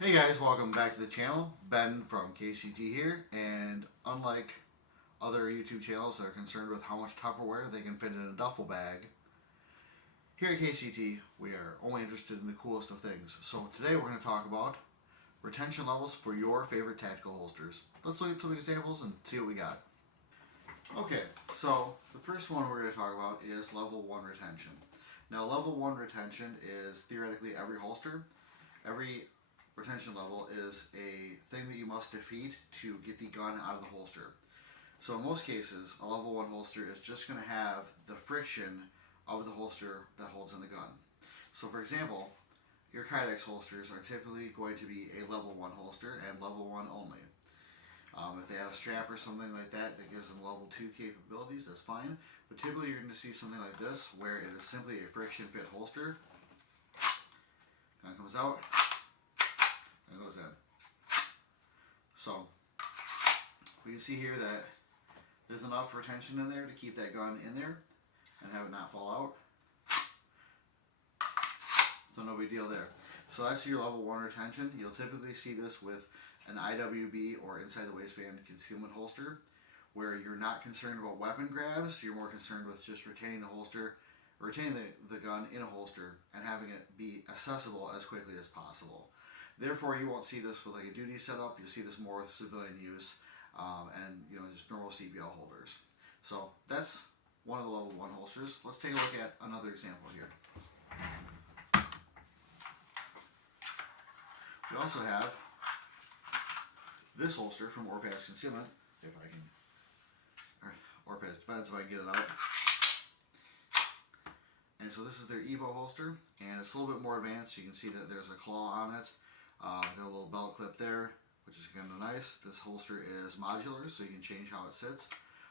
Hey guys, welcome back to the channel. Ben from KCT here, and unlike other YouTube channels that are concerned with how much Tupperware they can fit in a duffel bag, here at KCT we are only interested in the coolest of things. So today we're going to talk about retention levels for your favorite tactical holsters. Let's look at some examples and see what we got. Okay, so the first one we're going to talk about is level 1 retention. Now level 1 retention is theoretically every holster. Every retention level is a thing that you must defeat to get the gun out of the holster. So in most cases, a level 1 holster is just going to have the friction of the holster that holds in the gun. So for example, your Kinetic holsters are typically going to be a level 1 holster and level 1 only. If they have a strap or something like that that gives them level 2 capabilities, that's fine. But typically you're going to see something like this where it is simply a friction fit holster. Gun comes out and goes in. So we can see here that there's enough retention in there to keep that gun in there and have it not fall out. So no big deal there. So that's your level 1 retention. You'll typically see this with an IWB or inside the waistband concealment holster, where you're not concerned about weapon grabs. You're more concerned with just retaining the holster, retaining the gun in a holster and having it be accessible as quickly as possible. Therefore, you won't see this with like a duty setup. You'll see this more with civilian use and just normal CBL holders. So that's one of the level 1 holsters. Let's take a look at another example here. We also have this holster from Orpaz Concealment, if I can, or Orpaz Defense, if I can get it out. And so this is their Evo holster, and it's a little bit more advanced. You can see that there's a claw on it. Got a little belt clip there, which is kind of nice. This holster is modular, so you can change how it sits.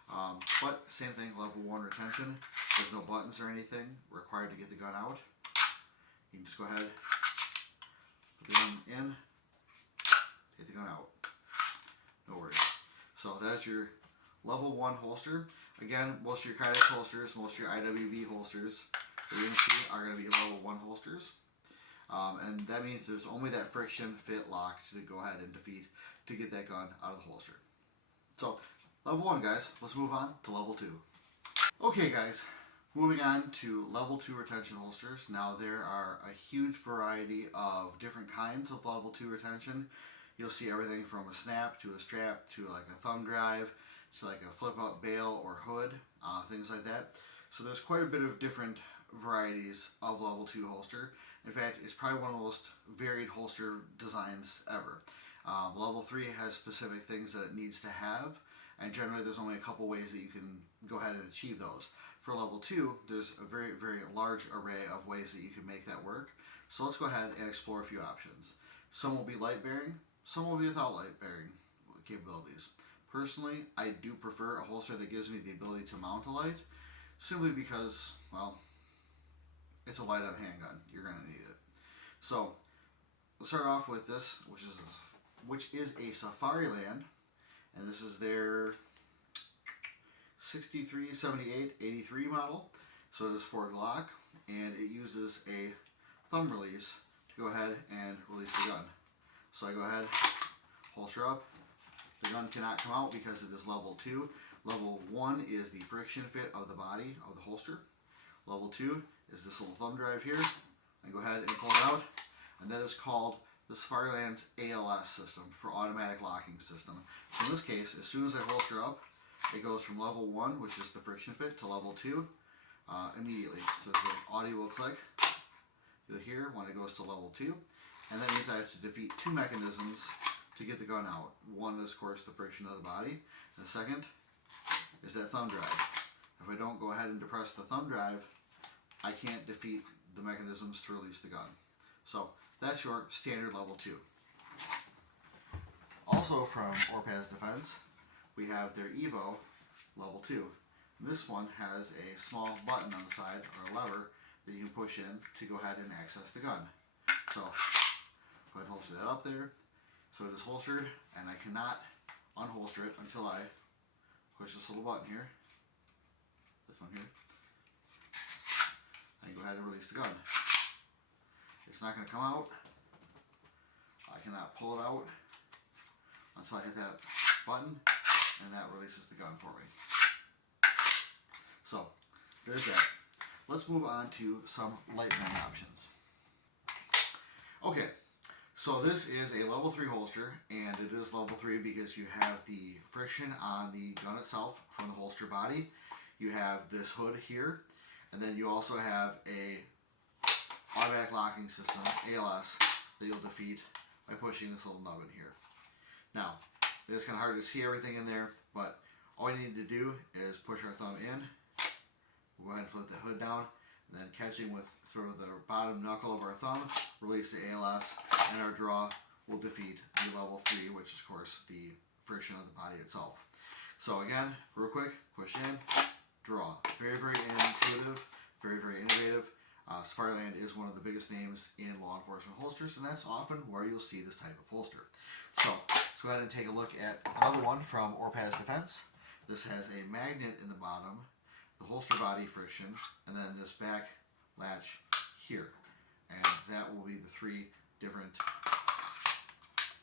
But same thing, level 1 retention. There's no buttons or anything required to get the gun out. You can just go ahead, put the gun in, take the gun out. No worries. So that's your level 1 holster. Again, most of your Kinetic holsters, most of your IWB holsters that you're going to see are going to be level 1 holsters. And that means there's only that friction fit lock to go ahead and defeat to get that gun out of the holster. So, level 1 guys, let's move on to level 2. Okay guys, moving on to level 2 retention holsters. Now there are a huge variety of different kinds of level 2 retention. You'll see everything from a snap to a strap to like a thumb drive to like a flip out bail or hood, things like that. So there's quite a bit of different varieties of level 2 holster. In fact, it's probably one of the most varied holster designs ever. Level 3 has specific things that it needs to have, and generally there's only a couple ways that you can go ahead and achieve those. For level 2, there's a very, very large array of ways that you can make that work. So let's go ahead and explore a few options. Some will be light bearing, some will be without light bearing capabilities. Personally, I do prefer a holster that gives me the ability to mount a light, simply because, well, it's a light on handgun. You're going to need it. So let's start off with this, which is a Safariland, and this is their 63, 78, 83 model. So it is for Glock, and it uses a thumb release to go ahead and release the gun. So I go ahead, holster up. The gun cannot come out because it is level 2. Level 1 is the friction fit of the body of the holster. Level 2 is this little thumb drive here. I go ahead and pull it out, and that is called the Safariland's ALS system, for automatic locking system. So in this case, as soon as I holster up, it goes from level 1, which is the friction fit, to level 2 immediately. So the audio will click. You'll hear when it goes to level 2, and that means I have to defeat 2 mechanisms to get the gun out. One is, of course, the friction of the body, and the second is that thumb drive. If I don't go ahead and depress the thumb drive, I can't defeat the mechanisms to release the gun. So that's your standard level 2. Also from Orpaz Defense, we have their Evo level 2. This one has a small button on the side, or a lever, that you can push in to go ahead and access the gun. So go ahead and holster that up there. So it is holstered, and I cannot unholster it until I push this little button here. This one here. And go ahead and release the gun. It's not going to come out. I cannot pull it out until I hit that button, and that releases the gun for me. So there's that. Let's move on to some lightning options. Okay, so this is a level 3 holster, and it is level 3 because you have the friction on the gun itself from the holster body. You have this hood here, and then you also have a automatic locking system, ALS, that you'll defeat by pushing this little nub in here. Now, it's kind of hard to see everything in there, but all you need to do is push our thumb in. We'll go ahead and flip the hood down, and then catching with sort of the bottom knuckle of our thumb, release the ALS, and our draw will defeat the level 3, which is of course the friction of the body itself. So again, real quick, push in, draw. Very, very intuitive, very, very innovative. Safariland is one of the biggest names in law enforcement holsters, and that's often where you'll see this type of holster. So let's go ahead and take a look at another one from Orpaz Defense. This has a magnet in the bottom, the holster body friction, and then this back latch here. And that will be the 3 different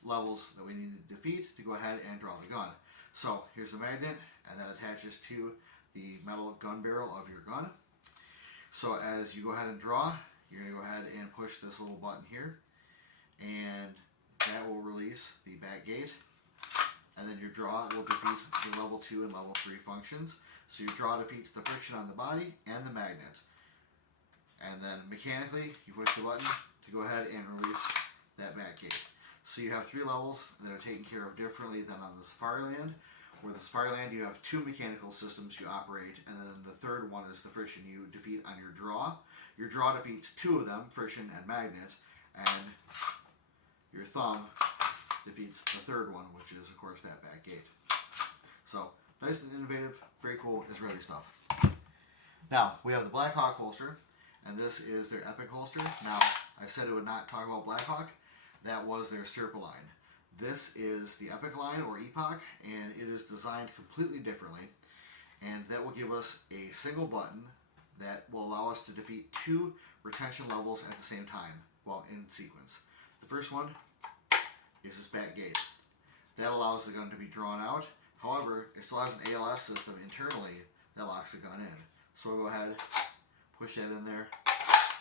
levels that we need to defeat to go ahead and draw the gun. So here's the magnet, and that attaches to the metal gun barrel of your gun. So as you go ahead and draw, you're going to go ahead and push this little button here, and that will release the back gate, and then your draw will defeat the level 2 and level 3 functions. So your draw defeats the friction on the body and the magnet. And then mechanically, you push the button to go ahead and release that back gate. So you have 3 levels that are taken care of differently than on the Safariland. Where the Safariland, you have 2 mechanical systems you operate, and then the third one is the friction you defeat on your draw. Your draw defeats 2 of them, friction and magnet, and your thumb defeats the third one, which is of course that back gate. So nice and innovative, very cool Israeli stuff. Now we have the Blackhawk holster, and this is their Epic holster. Now I said it would not talk about Blackhawk. That was their Serpa line. This is the Epic line, or Epoch, and it is designed completely differently, and that will give us a single button that will allow us to defeat 2 retention levels at the same time, well, in sequence. The first one is this back gate. That allows the gun to be drawn out. However, it still has an ALS system internally that locks the gun in. So we'll go ahead, push that in there,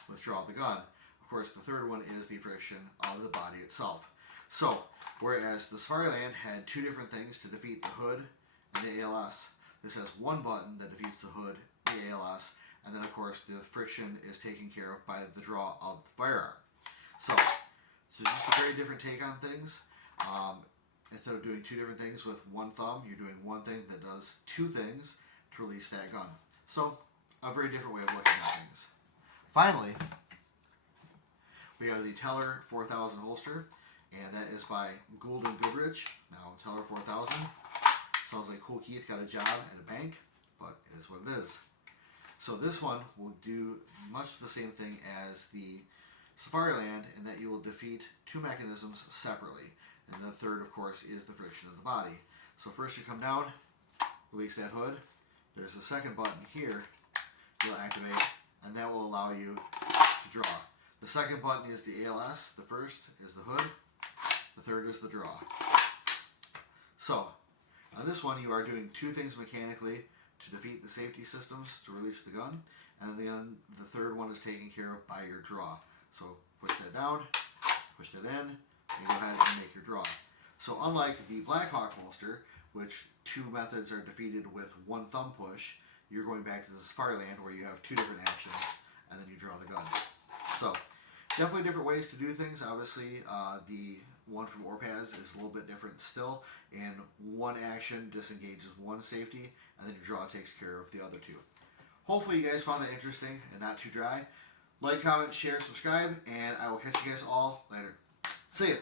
withdraw the gun. Of course, the third one is the friction of the body itself. So, whereas the Safariland had 2 different things to defeat the hood and the ALS, this has 1 button that defeats the hood, the ALS, and then of course the friction is taken care of by the draw of the firearm. So just a very different take on things. Instead of doing 2 different things with 1 thumb, you're doing 1 thing that does 2 things to release that gun. So, a very different way of looking at things. Finally, we have the Teller 4000 holster, and that is by Gould Goodrich. Now, Teller 4000 sounds like Cool Keith got a job at a bank, but it is what it is. So this one will do much the same thing as the Safariland, in that you will defeat 2 mechanisms separately. And the third, of course, is the friction of the body. So first you come down, release that hood. There's a second button here you'll activate, and that will allow you to draw. The second button is the ALS, the first is the hood, the third is the draw. So, on this one you are doing 2 things mechanically to defeat the safety systems to release the gun, and then the third one is taken care of by your draw. So push that down, push that in, and go ahead and make your draw. So unlike the Blackhawk holster, which 2 methods are defeated with 1 thumb push, you're going back to the Safariland where you have 2 different actions, and then you draw the gun. So definitely different ways to do things. Obviously, the one from Orpaz is a little bit different still, and 1 action disengages 1 safety, and then your draw takes care of the other 2. Hopefully you guys found that interesting and not too dry. Like, comment, share, subscribe, and I will catch you guys all later. See ya!